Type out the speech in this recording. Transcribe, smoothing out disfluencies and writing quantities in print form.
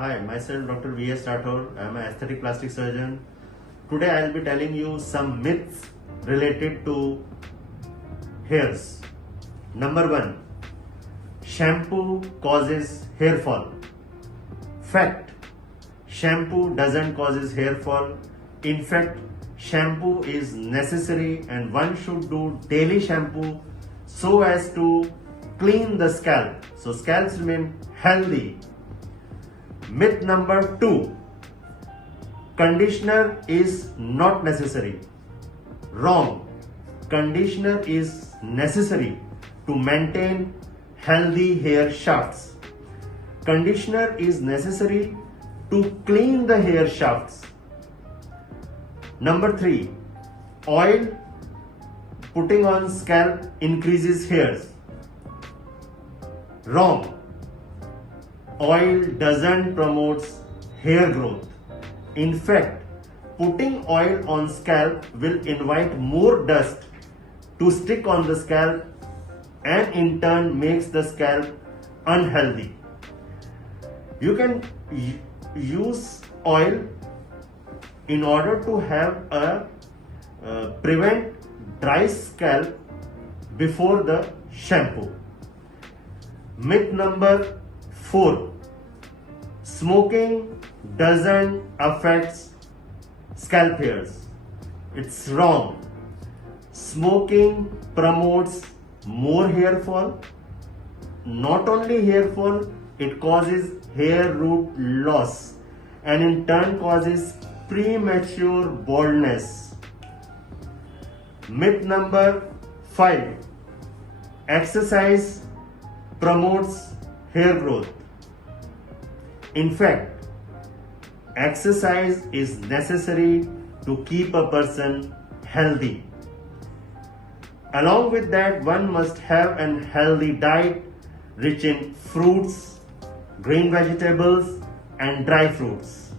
Hi, myself Dr. V.S. Rathore. I am an aesthetic plastic surgeon. Today I will be telling you some myths related to hairs. Number 1. Shampoo causes hair fall. Fact: shampoo doesn't cause hair fall. In fact, shampoo is necessary and one should do daily shampoo so as to clean the scalp, so scalps remain healthy. Myth number 2. Conditioner is not necessary. Wrong. Conditioner is necessary to maintain healthy hair shafts. Conditioner is necessary to clean the hair shafts. Number 3. Oil putting on scalp increases hairs. Wrong. Oil doesn't promote hair growth. In fact, putting oil on scalp will invite more dust to stick on the scalp and in turn makes the scalp unhealthy. You can use oil in order to have prevent dry scalp before the shampoo. Myth number 4. Smoking doesn't affect scalp hairs. It's wrong. Smoking promotes more hair fall. Not only hair fall, it causes hair root loss and in turn causes premature baldness. Myth number 5. Exercise promotes hair growth. In fact, exercise is necessary to keep a person healthy. Along with that, one must have a healthy diet rich in fruits, green vegetables and dry fruits.